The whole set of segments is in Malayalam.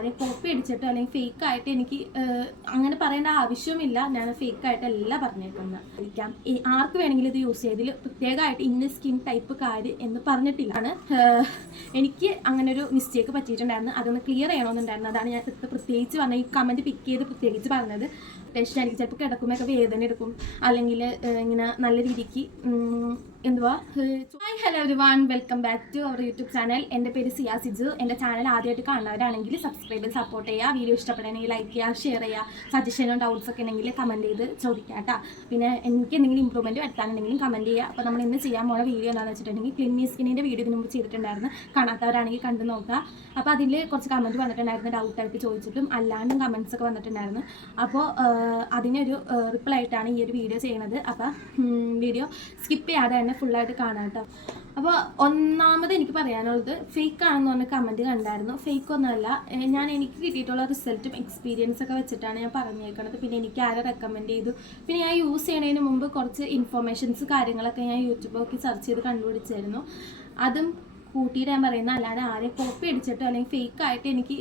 ആരെയും കോപ്പി അടിച്ചിട്ടോ അല്ലെങ്കിൽ ഫേക്ക് ആയിട്ട് എനിക്ക് അങ്ങനെ പറയേണ്ട ആവശ്യമില്ല. ഞാൻ ഫേക്ക് ആയിട്ടല്ല പറഞ്ഞേക്കുന്നത്. ആർക്ക് വേണമെങ്കിലും ഇത് യൂസ് ചെയ്തതിൽ പ്രത്യേകമായിട്ട് ഇന്ന സ്കിൻ ടൈപ്പ് കാര്യം എന്ന് പറഞ്ഞിട്ടില്ലാണ്. എനിക്ക് അങ്ങനെ ഒരു മിസ്റ്റേക്ക് പറ്റിയിട്ടുണ്ടായിരുന്നു. അതൊന്ന് ക്ലിയർ ചെയ്യണമെന്നുണ്ടായിരുന്നു. അതാണ് ഞാൻ പ്രത്യേകിച്ച് പറഞ്ഞ ഈ കമൻറ്റ് പിക്ക് ചെയ്ത് പ്രത്യേകിച്ച് പറഞ്ഞത്. ടെൻഷൻ എനിക്ക് ചിലപ്പോൾ കിടക്കുമ്പോഴൊക്കെ വേദന എടുക്കും, അല്ലെങ്കിൽ ഇങ്ങനെ നല്ല രീതിക്ക് എന്തുവാ. Hi hello everyone, welcome back to our YouTube channel. എൻ്റെ പേര് സിയ സിജു. എൻ്റെ ചാനൽ ആദ്യമായിട്ട് കാണുന്നവരാണെങ്കിൽ സബ്സ്ക്രൈബ് ചെയ്ത് സപ്പോർട്ട് ചെയ്യുക. വീഡിയോ ഇഷ്ടപ്പെടുകയാണെങ്കിൽ ലൈക്ക് ചെയ്യുക, ഷെയർ ചെയ്യുക. സജഷനോ ഡൗട്ട്സ് ഒക്കെ ഉണ്ടെങ്കിൽ കമൻറ്റ് ചെയ്ത് ചോദിക്കാം കേട്ടോ. പിന്നെ എനിക്ക് എന്തെങ്കിലും ഇമ്പ്രൂവ്മെൻറ്റ് വരുത്താനുണ്ടെങ്കിലും കമൻറ്റ് ചെയ്യുക. അപ്പോൾ നമ്മൾ ഇന്ന് ചെയ്യാൻ പോകുന്ന വീഡിയോ എന്താണെന്ന് വെച്ചിട്ടുണ്ടെങ്കിൽ ക്ലിനി സ്കിന്നിൻ്റെ വീഡിയോ ഇതിന് മുമ്പ് ചെയ്തിട്ടുണ്ടായിരുന്നു. കാണാത്തവരാണെങ്കിൽ കണ്ടു നോക്കുക. അപ്പോൾ അതിൽ കുറച്ച് കമൻറ്റ് വന്നിട്ടുണ്ടായിരുന്നു, ഡൗട്ടായിട്ട് ചോദിച്ചിട്ടും അല്ലാണ്ടും കമൻറ്റ്സ് ഒക്കെ വന്നിട്ടുണ്ടായിരുന്നു. അപ്പോൾ അതിനൊരു റിപ്ലൈ ആയിട്ടാണ് ഈ ഒരു വീഡിയോ ചെയ്യുന്നത്. അപ്പോൾ വീഡിയോ സ്കിപ്പ് ചെയ്യാതെ തന്നെ ഫുള്ളായിട്ട് കാണാം കേട്ടോ. അപ്പോൾ ഒന്നാമത് എനിക്ക് പറയാനുള്ളത്, ഫേക്ക് ആണെന്ന് പറഞ്ഞ കമൻറ്റ് കണ്ടായിരുന്നു. ഫേക്ക് ഒന്നുമല്ല. എനിക്ക് കിട്ടിയിട്ടുള്ള റിസൾട്ടും എക്സ്പീരിയൻസ് ഒക്കെ വെച്ചിട്ടാണ് ഞാൻ പറഞ്ഞേക്കുന്നത്. പിന്നെ എനിക്ക് ആരെ റെക്കമെൻഡ് ചെയ്തു, പിന്നെ ഞാൻ യൂസ് ചെയ്യണതിന് മുമ്പ് കുറച്ച് ഇൻഫോർമേഷൻസ് കാര്യങ്ങളൊക്കെ ഞാൻ യൂട്യൂബൊക്കെ സെർച്ച് ചെയ്ത് കണ്ടുപിടിച്ചായിരുന്നു. അതും കൂട്ടിയിട്ട് ഞാൻ പറയുന്ന, അല്ലാതെ ആരെയും കോപ്പി അടിച്ചിട്ടോ അല്ലെങ്കിൽ ഫേക്ക് ആയിട്ട് എനിക്ക്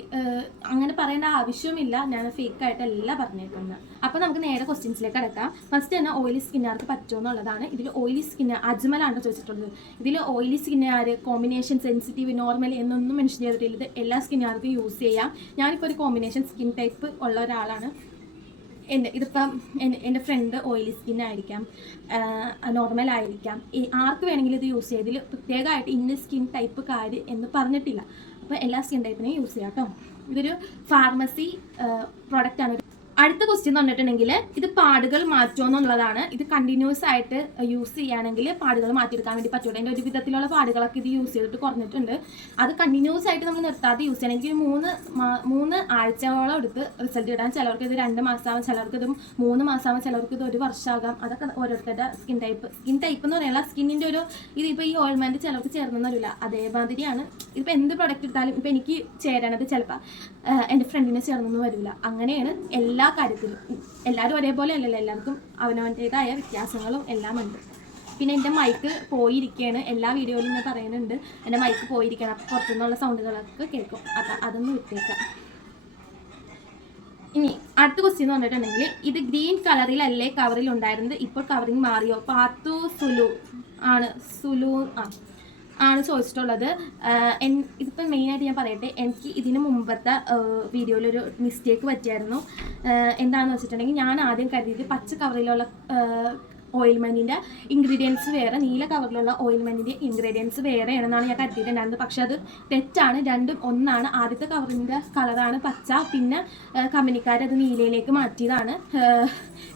അങ്ങനെ പറയേണ്ട ആവശ്യമില്ല. ഞാൻ ഫേക്ക് ആയിട്ടല്ല പറഞ്ഞേക്കുന്നത്. അപ്പോൾ നമുക്ക് നേരെ ക്വസ്റ്റ്യൻസിലേക്ക് കിടക്കാം. ഫസ്റ്റ് തന്നെ ഓയിലി സ്കിന്നുകാർക്ക് പറ്റുമോ എന്നുള്ളതാണ്. ഇതിൽ ഓയിലി സ്കിന്ന് അജ്മലാണ് ചോദിച്ചിട്ടുള്ളത്. ഇതിൽ ഓയിലി സ്കിന്നുകാർ കോമ്പിനേഷൻ സെൻസിറ്റീവ് നോർമൽ എന്നൊന്നും മെൻഷൻ ചെയ്തിട്ടില്ല. ഇത് എല്ലാ സ്കിന്നുകാർക്കും യൂസ് ചെയ്യാം. ഞാനിപ്പോൾ ഒരു കോമ്പിനേഷൻ സ്കിൻ ടൈപ്പ് ഉള്ള ഒരാളാണ്. ഇതിപ്പം എൻ്റെ ഫ്രണ്ട് ഓയിലി സ്കിന്നായിരിക്കാം, നോർമൽ ആയിരിക്കാം. ആർക്ക് വേണമെങ്കിലും ഇത് യൂസ് ചെയ്തതിൽ പ്രത്യേകമായിട്ട് ഇന്ന സ്കിൻ ടൈപ്പ് കാര്യം എന്ന് പറഞ്ഞിട്ടില്ല. അപ്പോൾ എല്ലാ സ്കിൻ ടൈപ്പിനെയും യൂസ് ചെയ്യാം കേട്ടോ. ഇതൊരു ഫാർമസി പ്രൊഡക്റ്റാണ്. അടുത്ത ക്വസ്റ്റ്യൻ എന്ന് പറഞ്ഞിട്ടുണ്ടെങ്കിൽ, ഇത് പാടുകൾ മാറ്റുമെന്നുള്ളതാണ്. ഇത് കണ്ടിന്യൂസ് ആയിട്ട് യൂസ് ചെയ്യുകയാണെങ്കിൽ പാടുകൾ മാറ്റിയെടുക്കാൻ വേണ്ടി പറ്റുള്ളൂ. എൻ്റെ ഒരു വിധത്തിലുള്ള പാടുകളൊക്കെ ഇത് യൂസ് ചെയ്തിട്ട് കുറഞ്ഞിട്ടുണ്ട്. അത് കണ്ടിന്യൂസ് ആയിട്ട് നമ്മൾ നിർത്താതെ യൂസ് ചെയ്യണം. എനിക്ക് 3 ആഴ്ചയോളം എടുത്ത് റിസൾട്ട് ഇടാൻ. ചിലവർക്ക് ഇത് 2 മാസമാകും, ചിലവർക്ക് ഇത് 3 മാസമാകും, ചിലവർക്ക് ഇത് 1 വർഷമാകാം. അതൊക്കെ ഓരോരുത്തരുടെ സ്കിൻ ടൈപ്പ് എന്ന് പറയുന്നത് സ്കിന്നിൻ്റെ ഒരു ഇതിപ്പോൾ ഈ ഓയിൽമെൻറ്റ് ചിലർക്ക് ചേർന്നെന്ന് വരില്ല. അതേമാതിരിയാണ് ഇതിപ്പോൾ എന്ത് പ്രൊഡക്റ്റ് എടുത്താലും. ഇപ്പോൾ എനിക്ക് ചേരണത് ചിലപ്പോൾ എൻ്റെ ഫ്രണ്ടിനെ ചേർന്നൊന്നും വരില്ല. അങ്ങനെയാണ് എല്ലാ കാര്യത്തിലും. എല്ലാവരും ഒരേപോലെ അല്ലല്ലോ, എല്ലാവർക്കും അവനവൻ്റേതായ വ്യത്യാസങ്ങളും എല്ലാം ഉണ്ട്. പിന്നെ എൻ്റെ മൈക്ക് പോയിരിക്കുകയാണ്. എല്ലാ വീഡിയോയിലും ഞാൻ പറയുന്നുണ്ട് എൻ്റെ മൈക്ക് പോയിരിക്കണം. അപ്പോൾ പുറത്തുനിന്നുള്ള സൗണ്ടുകളൊക്കെ കേൾക്കും. അപ്പം അതൊന്നും വിട്ടേക്കാം. ഇനി അടുത്ത ക്വസ്റ്റ്യൻ എന്ന് പറഞ്ഞിട്ടുണ്ടെങ്കിൽ, ഇത് ഗ്രീൻ കളറിലല്ലേ കവറിൽ ഉണ്ടായിരുന്നത്, ഇപ്പോൾ കവറിങ് മാറിയോ? പാത്തു സുലു ആണ് ചോദിച്ചിട്ടുള്ളത്. ഇതിപ്പോൾ മെയിനായിട്ട് ഞാൻ പറയട്ടെ, എനിക്ക് ഇതിന് മുമ്പത്തെ വീഡിയോയിലൊരു മിസ്റ്റേക്ക് പറ്റിയായിരുന്നു. എന്താണെന്ന് വെച്ചിട്ടുണ്ടെങ്കിൽ, ഞാൻ ആദ്യം കരുതിയത് പച്ച കവറിലുള്ള ഓയിൽമെൻറ്റിൻ്റെ ഇൻഗ്രീഡിയൻസ് വേറെ, നീല കവറിലുള്ള ഓയിൽമെൻറ്റിൻ്റെ ഇൻഗ്രീഡിയൻസ് വേറെയാണെന്നാണ് ഞാൻ കരുതിയിട്ടുണ്ടായിരുന്നത്. പക്ഷെ അത് തെറ്റാണ്. രണ്ടും ഒന്നാണ്. ആദ്യത്തെ കവറിൻ്റെ കളറാണ് പച്ച, പിന്നെ കമ്പനിക്കാരത് നീലയിലേക്ക് മാറ്റിയതാണ്.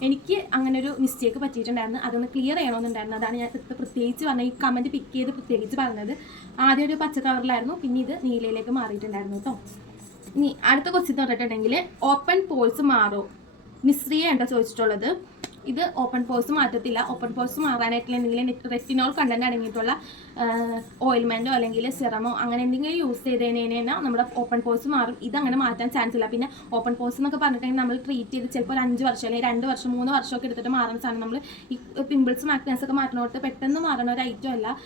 എനിക്ക് അങ്ങനെ ഒരു മിസ്റ്റേക്ക് പറ്റിയിട്ടുണ്ടായിരുന്നു. അതൊന്ന് ക്ലിയർ ചെയ്യണമെന്നുണ്ടായിരുന്നു. അതാണ് ഞാൻ പ്രത്യേകിച്ച് പറഞ്ഞ ഈ കമൻറ്റ് പിക്ക് ചെയ്ത് പ്രത്യേകിച്ച് പറഞ്ഞത്. ആദ്യം ഒരു പച്ച കവറിലായിരുന്നു, പിന്നെ ഇത് നീലയിലേക്ക് മാറിയിട്ടുണ്ടായിരുന്നു കേട്ടോ. ഇനി അടുത്ത ക്വസ്റ്റ്യൻ പറഞ്ഞിട്ടുണ്ടെങ്കിൽ, ഓപ്പൺ പോൾസ് മാറോ? മിശ്രിയാണ് ചോദിച്ചിട്ടുള്ളത്. ഇത് ഓപ്പൺ പോഴ്സ് മാറ്റത്തില്ല. ഓപ്പൺ പോഴ്സ് മാറാനായിട്ടുള്ള എന്തെങ്കിലും റെറ്റിനോൾ കണ്ടന്റ് അടങ്ങിയിട്ടുള്ള ഓയിൽമെൻറ്റോ അല്ലെങ്കിൽ സിറമോ അങ്ങനെ എന്തെങ്കിലും യൂസ് ചെയ്തതിന് നമ്മുടെ ഓപ്പൺ പോഴ്സ് മാറും. ഇതങ്ങനെ മാറ്റാൻ ചാൻസ് ഇല്ല. പിന്നെ ഓപ്പൺ പോഴ്സ് എന്നൊക്കെ പറഞ്ഞിട്ടുണ്ടെങ്കിൽ നമ്മൾ ട്രീറ്റ് ചെയ്ത് ചിലപ്പോൾ 5 വർഷം അല്ലെങ്കിൽ 2 വർഷം 3 വർഷമൊക്കെ എടുത്തിട്ട് മാറുന്ന സാധനം. നമ്മൾ ഈ പിമ്പിൾസ് മാക്നസ് ഒക്കെ മാറ്റുന്നോട്ട് പെട്ടെന്ന് മാറുന്ന ഒരു ഐറ്റം അല്ല.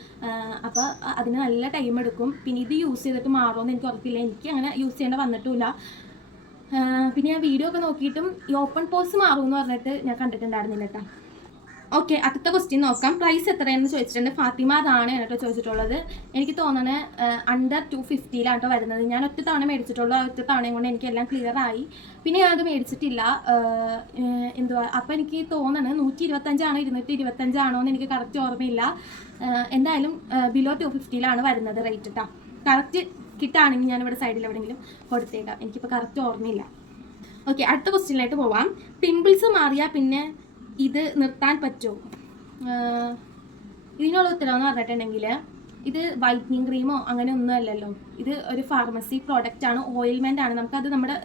അപ്പോൾ അതിന് നല്ല ടൈം എടുക്കും. പിന്നെ ഇത് യൂസ് ചെയ്തിട്ട് മാറുമെന്ന് എനിക്ക് ഉറപ്പില്ല. എനിക്ക് അങ്ങനെ യൂസ് ചെയ്യേണ്ട വന്നിട്ടില്ല. പിന്നെ ഞാൻ വീഡിയോ ഒക്കെ നോക്കിയിട്ടും ഈ ഓപ്പൺ പോഴ്സ് മാറുമെന്ന് പറഞ്ഞിട്ട് ഞാൻ കണ്ടിട്ടുണ്ടായിരുന്നില്ല കേട്ടോ. ഓക്കെ, അടുത്ത ക്വസ്റ്റ്യൻ നോക്കാം. പ്രൈസ് എത്രയാണെന്ന് ചോദിച്ചിട്ടുണ്ട്. ഫാത്തിമ അതാണ് കേട്ടോ ചോദിച്ചിട്ടുള്ളത്. എനിക്ക് തോന്നുന്നത് അണ്ടർ 250 വരുന്നത്. ഞാൻ ഒറ്റ തവണ മേടിച്ചിട്ടുള്ളൂ. ആ ഒറ്റ തവണയും കൊണ്ട് എനിക്കെല്ലാം ക്ലിയർ ആയി. പിന്നെ ഞാനത് മേടിച്ചിട്ടില്ല. അപ്പോൾ എനിക്ക് തോന്നുന്നത് 125 225 എന്ന് എനിക്ക് കറക്റ്റ് ഓർമ്മയില്ല. എന്തായാലും ബിലോ 250 വരുന്നത് റേറ്റ് കേട്ടോ. കറക്റ്റ് കിട്ടുകയാണെങ്കിൽ ഞാനിവിടെ സൈഡിൽ എവിടെയെങ്കിലും കൊടുത്തേക്കാം. എനിക്കിപ്പോൾ കറക്റ്റ് ഓർമ്മയില്ല. ഓക്കെ, അടുത്ത ക്വസ്റ്റ്യനിലായിട്ട് പോവാം. പിമ്പിൾസ് മാറിയാൽ പിന്നെ ഇത് നിർത്താൻ പറ്റുമോ? ഇതിനുള്ള ഉത്തരവെന്ന് പറഞ്ഞിട്ടുണ്ടെങ്കിൽ, ഇത് വൈറ്റനിങ് ക്രീമോ അങ്ങനെ ഒന്നും അല്ലല്ലോ. ഇത് ഒരു ഫാർമസി പ്രോഡക്റ്റാണ്, ഓയിൽമെൻ്റ് ആണ്. നമുക്കത് നമ്മുടെ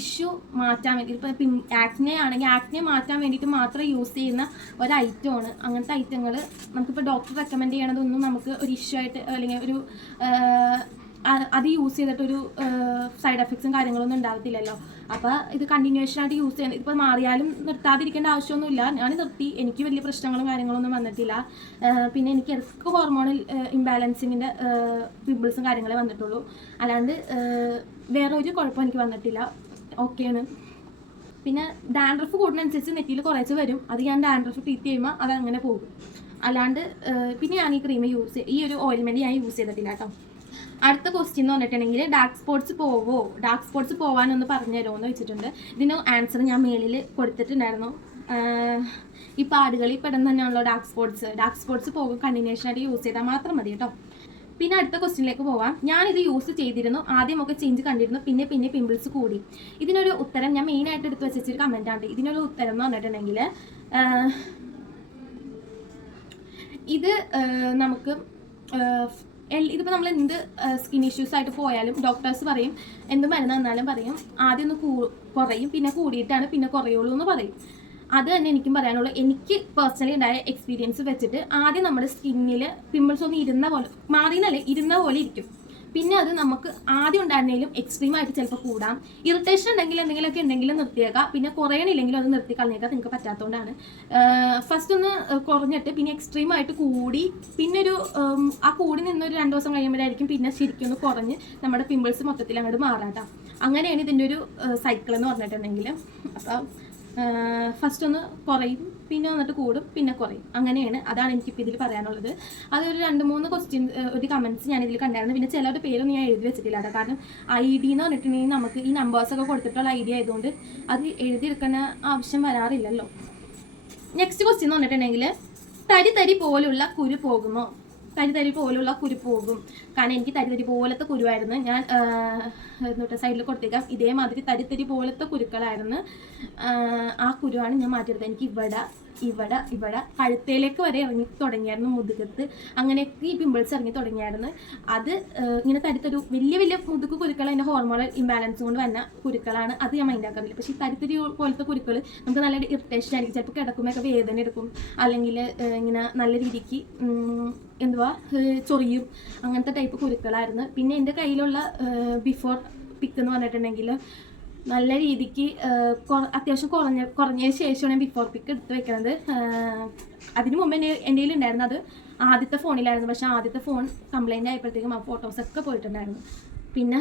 ഇഷ്യൂ മാറ്റാൻ വേണ്ടി, ഇപ്പോൾ ആക്നെ ആണെങ്കിൽ ആക്നെ മാറ്റാൻ വേണ്ടിയിട്ട് മാത്രം യൂസ് ചെയ്യുന്ന ഒരു ഐറ്റമാണ്. അങ്ങനത്തെ ഐറ്റങ്ങൾ നമുക്കിപ്പോൾ ഡോക്ടർ റെക്കമെൻഡ് ചെയ്യണതൊന്നും നമുക്ക് ഒരു ഇഷ്യൂ ആയിട്ട് അല്ലെങ്കിൽ ഒരു അത് യൂസ് ചെയ്തിട്ടൊരു സൈഡ് എഫക്ട്സും കാര്യങ്ങളൊന്നും ഉണ്ടാകത്തില്ലല്ലോ. അപ്പോൾ ഇത് കണ്ടിന്യൂഷൻ ആയിട്ട് യൂസ് ചെയ്യണം. ഇപ്പോൾ മാറിയാലും നിർത്താതിരിക്കേണ്ട ആവശ്യമൊന്നുമില്ല. ഞാൻ നിർത്തി. എനിക്ക് വലിയ പ്രശ്നങ്ങളും കാര്യങ്ങളൊന്നും വന്നിട്ടില്ല. പിന്നെ എനിക്ക് ഇടയ്ക്ക് ഹോർമോണൽ ഇംബാലൻസിങ്ങിൻ്റെ പിമ്പിൾസും കാര്യങ്ങളെ വന്നിട്ടുള്ളൂ. അല്ലാണ്ട് വേറെ ഒരു കുഴപ്പം എനിക്ക് വന്നിട്ടില്ല, ഓക്കെയാണ്. പിന്നെ ഡാൻഡ്രഫ് കൂടുന്നതനുസരിച്ച് നെറ്റിയിൽ കുറച്ച് വരും, അത് ഞാൻ ഡാൻഡ്രഫ് ട്രീറ്റ് ചെയ്യുമ്പോൾ അത് അങ്ങനെ പോകും. അല്ലാണ്ട് പിന്നെ ഞാൻ ഈ ക്രീം ഈ ഒരു ഓയിൽമെൻറ്റ് ഞാൻ യൂസ് ചെയ്തിട്ടില്ല കേട്ടോ. അടുത്ത ക്വസ്റ്റ്യൻ എന്ന് പറഞ്ഞിട്ടുണ്ടെങ്കിൽ ഡാർക്ക് സ്പോട്ട്സ് പോവാനൊന്ന് പറഞ്ഞു തരുമോ എന്ന് വെച്ചിട്ടുണ്ട്. ഇതിന് ആൻസർ ഞാൻ മേളിൽ കൊടുത്തിട്ടുണ്ടായിരുന്നു. ഈ പാടുകളിൽ പെടുന്ന തന്നെയാണല്ലോ ഡാർക്ക് സ്പോട്ട്സ് പോകും, കണ്ടിന്യൂഷൻ ആയിട്ട് യൂസ് ചെയ്താൽ മാത്രം മതി കേട്ടോ. പിന്നെ അടുത്ത ക്വസ്റ്റ്യനിലേക്ക് പോവാം. ഞാനിത് യൂസ് ചെയ്തിരുന്നു, ആദ്യമൊക്കെ ചേഞ്ച് കണ്ടിരുന്നു, പിന്നെ പിമ്പിൾസ് കൂടി. ഇതിനൊരു ഉത്തരം ഞാൻ മെയിനായിട്ട് എടുത്ത് വെച്ചൊരു കമൻറ്റാണ്. ഇതിനൊരു ഉത്തരം എന്ന് പറഞ്ഞിട്ടുണ്ടെങ്കിൽ ഇത് നമുക്ക് ഇതിപ്പോൾ നമ്മൾ എന്ത് സ്കിൻ ഇഷ്യൂസ് ആയിട്ട് പോയാലും ഡോക്ടേഴ്സ് പറയും, എന്ത് മരുന്ന് തന്നാലും പറയും ആദ്യം ഒന്ന് കുറയും, പിന്നെ കൂടിയിട്ടാണ് പിന്നെ കുറയുള്ളൂ എന്ന് പറയും. അത് തന്നെ എനിക്കും പറയാനുള്ളൂ. എനിക്ക് പേഴ്സണലി ഉണ്ടായ എക്സ്പീരിയൻസ് വെച്ചിട്ട് ആദ്യം നമ്മുടെ സ്കിന്നിൽ പിമ്പിൾസ് ഒന്ന് ഇരുന്ന പോലെ ഇരിക്കും. പിന്നെ അത് നമുക്ക് ആദ്യം ഉണ്ടായിരുന്നെങ്കിലും എക്സ്ട്രീമായിട്ട് ചിലപ്പോൾ കൂടാം. ഇറിറ്റേഷൻ ഉണ്ടെങ്കിൽ എന്തെങ്കിലുമൊക്കെ ഉണ്ടെങ്കിലും നിർത്തിയേക്കാം, പിന്നെ കുറയണില്ലെങ്കിലും അത് നിർത്തി കളഞ്ഞേക്കാം. നിങ്ങൾക്ക് പറ്റാത്തതുകൊണ്ടാണ്. ഫസ്റ്റ് ഒന്ന് കുറഞ്ഞിട്ട് പിന്നെ എക്സ്ട്രീമായിട്ട് കൂടി, പിന്നെ ആ കൂടി നിന്നൊരു 2 ദിവസം കഴിയുമ്പോഴായിരിക്കും പിന്നെ ശരിക്കും ഒന്ന് കുറഞ്ഞ് നമ്മുടെ പിമ്പിൾസ് മൊത്തത്തിൽ അങ്ങോട്ട് മാറാട്ടോ. അങ്ങനെയാണ് ഇതിൻ്റെ ഒരു സൈക്കിൾ എന്ന് പറഞ്ഞിട്ടുണ്ടെങ്കിൽ. അപ്പോൾ ഫസ്റ്റ് ഒന്ന് കുറയും, പിന്നെ വന്നിട്ട് കൂടും, പിന്നെ കുറയും. അങ്ങനെയാണ്. അതാണ് എനിക്കിപ്പോൾ ഇതിൽ പറയാനുള്ളത്. അതൊരു 2-3 ക്വസ്റ്റ്യൻ ഒരു കമൻറ്റ്സ് ഞാനിതിൽ കണ്ടായിരുന്നു. പിന്നെ ചിലരുടെ പേരൊന്നും ഞാൻ എഴുതി വെച്ചിട്ടില്ല കേട്ടോ. കാരണം ID എന്ന് പറഞ്ഞിട്ടുണ്ടെങ്കിൽ നമുക്ക് ഈ നമ്പേഴ്സൊക്കെ കൊടുത്തിട്ടുള്ള ID ആയതുകൊണ്ട് അത് എഴുതിയെടുക്കുന്ന ആവശ്യം വരാറില്ലല്ലോ. നെക്സ്റ്റ് ക്വസ്റ്റ്യൻ എന്ന് പറഞ്ഞിട്ടുണ്ടെങ്കിൽ തരി പോലുള്ള കുരു പോകുമോ? തരി പോലുള്ള കുരു പോകും. കാരണം എനിക്ക് തരി പോലത്തെ കുരുവായിരുന്നു. ഞാൻ സൈഡിൽ കൊടുത്തേക്കാം. ഇതേമാതിരി തരി പോലത്തെ കുരുക്കളായിരുന്നു. ആ കുരുവാണ് ഞാൻ മാറ്റിയെടുത്തത്. എനിക്ക് ഇവിടെ കഴുത്തേലേക്ക് വരെ ഇറങ്ങി തുടങ്ങിയായിരുന്നു, മുതുകത്ത് അങ്ങനെയൊക്കെ ഈ പിമ്പിൾസ് ഇറങ്ങി തുടങ്ങിയായിരുന്നു. അത് ഇങ്ങനെ തരിത്തൊരു വലിയ മുതുക്ക് കുരുക്കൾ അതിൻ്റെ ഹോർമോണൽ ഇംബാലൻസ് കൊണ്ട് വന്ന കുരുക്കളാണ്. അത് ഞാൻ മൈൻഡാക്കാറില്ല. പക്ഷേ ഈ തരി പോലത്തെ കുരുക്കൾ നമുക്ക് നല്ല ഇറിറ്റേഷൻ ആയിരിക്കും. ചിലപ്പോൾ കിടക്കുമ്പോഴൊക്കെ വേദന എടുക്കും, അല്ലെങ്കിൽ ഇങ്ങനെ നല്ല രീതിക്ക് ചൊറിയും. അങ്ങനത്തെ ടൈപ്പ് കുരുക്കളായിരുന്നു. പിന്നെ എൻ്റെ കയ്യിലുള്ള ബിഫോർ പിക്ക് എന്ന് പറഞ്ഞിട്ടുണ്ടെങ്കിൽ നല്ല രീതിക്ക് അത്യാവശ്യം കുറഞ്ഞതിന് ശേഷമാണ് ബിഫോർ പിക്ക് എടുത്ത് വെക്കുന്നത്. അതിന് മുമ്പ് എൻ്റെ കയ്യിലുണ്ടായിരുന്നു, അത് ആദ്യത്തെ ഫോണിലായിരുന്നു. പക്ഷേ ആദ്യത്തെ ഫോൺ കംപ്ലൈൻ്റ് ആയപ്പോഴത്തേക്കും ആ ഫോട്ടോസൊക്കെ പോയിട്ടുണ്ടായിരുന്നു. പിന്നെ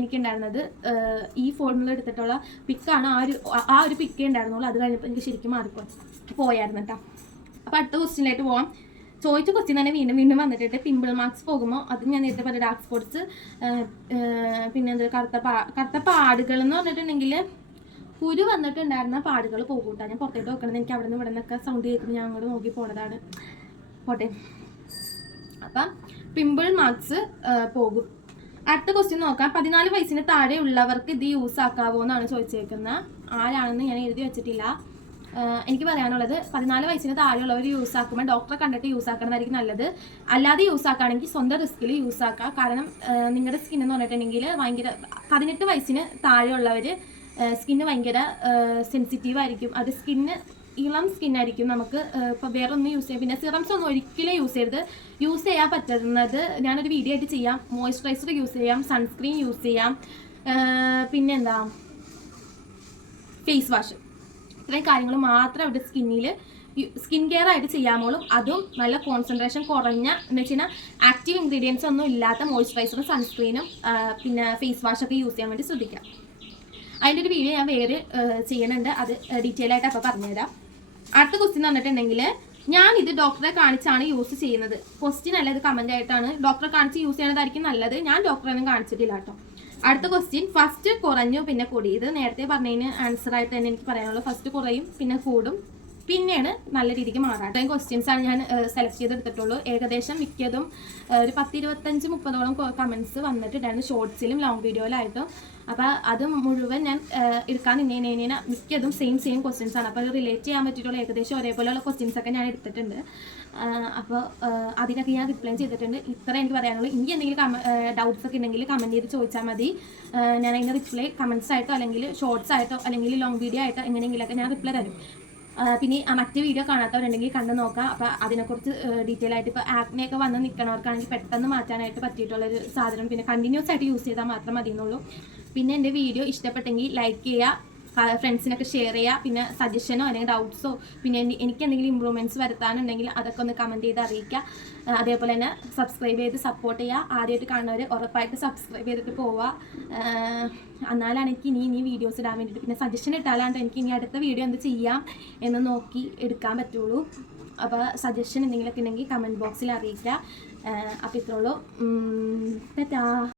എനിക്കുണ്ടായിരുന്നത് ഈ ഫോണിൽ എടുത്തിട്ടുള്ള പിക്കാണ്. ആ ഒരു പിക്കേ ഉണ്ടായിരുന്നുള്ളൂ. അത് കഴിഞ്ഞപ്പോൾ എനിക്ക് ശരിക്കും പോയായിരുന്നു കേട്ടോ. അപ്പോൾ അടുത്ത ക്വസ്റ്റ്യനിലായിട്ട് പോവാം. ചോദിച്ച ക്വസ്റ്റ്യൻ തന്നെ വീണ്ടും വന്നിട്ടുണ്ട്. പിമ്പിൾ മാർക്സ് പോകുമ്പോൾ അത് ഞാൻ നേരത്തെ പറഞ്ഞ ഡാർക്ക് സ്പോട്ട്സ്, പിന്നെ കറുത്ത പാടുകൾ എന്ന് പറഞ്ഞിട്ടുണ്ടെങ്കിൽ കുരു വന്നിട്ടുണ്ടായിരുന്ന പാടുകൾ പോകൂട്ടാ. ഞാൻ പുറത്തേട്ട് നോക്കണത്, എനിക്ക് അവിടെ നിന്ന് ഇവിടെ നിന്നൊക്കെ സൗണ്ട് കേൾക്കുന്നത് ഞാൻ അങ്ങോട്ട് നോക്കി പോണതാണ്. പോട്ടെ. അപ്പം പിമ്പിൾ മാർക്സ് പോകും. അടുത്ത ക്വസ്റ്റ്യൻ നോക്കാം. 14 വയസ്സിന് താഴെ ഉള്ളവർക്ക് ഇത് യൂസ് ആക്കാവോ എന്നാണ് ചോദിച്ചേക്കുന്നത്. ആരാണെന്ന് ഞാൻ എഴുതി വെച്ചിട്ടില്ല. എനിക്ക് പറയാനുള്ളത് 14 വയസ്സിന് താഴെയുള്ളവർ യൂസ് ആക്കുമ്പോൾ ഡോക്ടറെ കണ്ടിട്ട് യൂസ് ആക്കണതായിരിക്കും നല്ലത്. അല്ലാതെ യൂസ് ആക്കുകയാണെങ്കിൽ സ്വന്തം റിസ്കിൽ യൂസ് ആക്കുക. കാരണം നിങ്ങളുടെ സ്കിൻ എന്ന് പറഞ്ഞിട്ടുണ്ടെങ്കിൽ 18 വയസ്സിന് താഴെയുള്ളവർ സ്കിന്ന് ഭയങ്കര സെൻസിറ്റീവ് ആയിരിക്കും. അത് ഇളം സ്കിന്നായിരിക്കും. നമുക്ക് ഇപ്പോൾ വേറെ ഒന്നും യൂസ് ചെയ്യാം. പിന്നെ സിറംസ് ഒന്നും ഒരിക്കലും യൂസ് ചെയ്യാൻ പറ്റുന്നത് ഞാനൊരു വീഡിയോ ആയിട്ട് ചെയ്യാം. മോയ്സ്ചറൈസർ യൂസ് ചെയ്യാം, സൺസ്ക്രീൻ യൂസ് ചെയ്യാം, പിന്നെന്താ ഫേസ് വാഷ്. ഇത്രയും കാര്യങ്ങൾ മാത്രം അവിടെ സ്കിൻ കെയർ ആയിട്ട് ചെയ്യാമോളൂ. അതും നല്ല കോൺസെൻട്രേഷൻ കുറഞ്ഞ എന്ന് വെച്ച് കഴിഞ്ഞാൽ ആക്റ്റീവ് ഇൻഗ്രീഡിയൻസ് ഒന്നും ഇല്ലാത്ത മോയ്സ്ചറൈസറും സൺസ്ക്രീനും പിന്നെ ഫേസ് വാഷൊക്കെ യൂസ് ചെയ്യാൻ വേണ്ടി ശ്രദ്ധിക്കാം. അതിൻ്റെ ഒരു വീഡിയോ ഞാൻ വേറെ ചെയ്യുന്നുണ്ട്, അത് ഡീറ്റെയിൽ ആയിട്ട് അപ്പോൾ പറഞ്ഞുതരാം. അടുത്ത ക്വസ്റ്റ്യൻ പറഞ്ഞിട്ടുണ്ടെങ്കിൽ ഞാനിത് ഡോക്ടറെ കാണിച്ചാണ് യൂസ് ചെയ്യുന്നത്. ക്വസ്റ്റ്യൻ അല്ല, ഇത് കമൻ്റ് ആയിട്ടാണ്. ഡോക്ടറെ കാണിച്ച് യൂസ് ചെയ്യണതായിരിക്കും നല്ലത്. ഞാൻ ഡോക്ടറൊന്നും കാണിച്ചിട്ടില്ല കേട്ടോ. അടുത്ത ക്വസ്റ്റ്യൻ ഫസ്റ്റ് കുറഞ്ഞു പിന്നെ കൂടി. ഇത് നേരത്തെ പറഞ്ഞതിന് ആൻസർ ആയിട്ട് തന്നെ എനിക്ക് പറയാനുള്ളൂ. ഫസ്റ്റ് കുറയും പിന്നെ കൂടും, പിന്നെയാണ് നല്ല രീതിക്ക് മാറാം. ഇത്രയും ക്വസ്റ്റ്യൻസാണ് ഞാൻ സെലക്ട് ചെയ്തെടുത്തിട്ടുള്ളൂ. ഏകദേശം മിക്കതും ഒരു 10-25-30ഓളം കമൻറ്റ്സ് വന്നിട്ടുണ്ടായിരുന്നു, ഷോർട്സിലും ലോങ് വീഡിയോയിലായിട്ടും. അപ്പോൾ അത് മുഴുവൻ ഞാൻ എടുക്കാൻ നിന്നേനെ മിക്കതും സെയിം ക്വസ്റ്റ്യൻസ് ആണ്. അപ്പോൾ അത് റിലേറ്റ് ചെയ്യാൻ പറ്റിയിട്ടുള്ള ഏകദേശം ഒരേപോലെയുള്ള ക്വസ്റ്റ്യൻസൊക്കെ ഞാൻ എടുത്തിട്ടുണ്ട്. അപ്പോൾ അതിനൊക്കെ ഞാൻ റിപ്ലൈ ചെയ്തിട്ടുണ്ട്. ഇത്ര എനിക്ക് പറയാനുള്ളൂ. ഇനി എന്തെങ്കിലും ഡൗട്ട്സ് ഒക്കെ ഉണ്ടെങ്കിൽ കമൻറ്റ് ചെയ്ത് ചോദിച്ചാൽ മതി. ഞാൻ അതിൻ്റെ റിപ്ലൈ കമൻറ്റ്സ് ആയിട്ടോ അല്ലെങ്കിൽ ഷോർട്സ് ആയിട്ടോ അല്ലെങ്കിൽ ലോങ് വീഡിയോ ആയിട്ടോ എങ്ങനെയെങ്കിലുമൊക്കെ ഞാൻ റിപ്ലൈ തരും. പിന്നെ മറ്റ് വീഡിയോ കാണാത്തവരുണ്ടെങ്കിൽ കണ്ടു നോക്കാം. അപ്പോൾ അതിനെക്കുറിച്ച് ഡീറ്റെയിൽ ആയിട്ട് ഇപ്പോൾ ആക്നെയൊക്കെ വന്ന് നിൽക്കണവർക്കാണെങ്കിൽ പെട്ടെന്ന് മാറ്റാനായിട്ട് പറ്റിയിട്ടുള്ളൊരു സാധനം, പിന്നെ കണ്ടിന്യൂസ് ആയിട്ട് യൂസ് ചെയ്താൽ മാത്രം മതി എന്നുള്ളൂ. പിന്നെ എൻ്റെ വീഡിയോ ഇഷ്ടപ്പെട്ടെങ്കിൽ ലൈക്ക് ചെയ്യുക, ഫ്രണ്ട്സിനൊക്കെ ഷെയർ ചെയ്യുക. പിന്നെ സജഷനോ അല്ലെങ്കിൽ ഡൗട്ട്സോ പിന്നെ എനിക്ക് എന്തെങ്കിലും ഇമ്പ്രൂവ്മെൻറ്റ്സ് വരുത്താനുണ്ടെങ്കിൽ അതൊക്കെ ഒന്ന് കമൻറ്റ് ചെയ്ത് അറിയിക്കുക. അതേപോലെ തന്നെ സബ്സ്ക്രൈബ് ചെയ്ത് സപ്പോർട്ട് ചെയ്യുക. ആദ്യമായിട്ട് കാണുന്നവർ ഉറപ്പായിട്ട് സബ്സ്ക്രൈബ് ചെയ്തിട്ട് പോവുക. എന്നാലാണ് എനിക്ക് ഇനി വീഡിയോസ് ഇടാൻ വേണ്ടിയിട്ട്, പിന്നെ സജഷൻ ഇട്ടാലാണ്ട് എനിക്ക് ഇനി അടുത്ത വീഡിയോ എന്ത് ചെയ്യാം എന്ന് നോക്കി എടുക്കാൻ പറ്റുള്ളൂ. അപ്പോൾ സജഷൻ എന്തെങ്കിലുമൊക്കെ ഉണ്ടെങ്കിൽ കമൻറ്റ് ബോക്സിൽ അറിയിക്കുക. അപ്പോൾ ഇത്രയുള്ളൂ.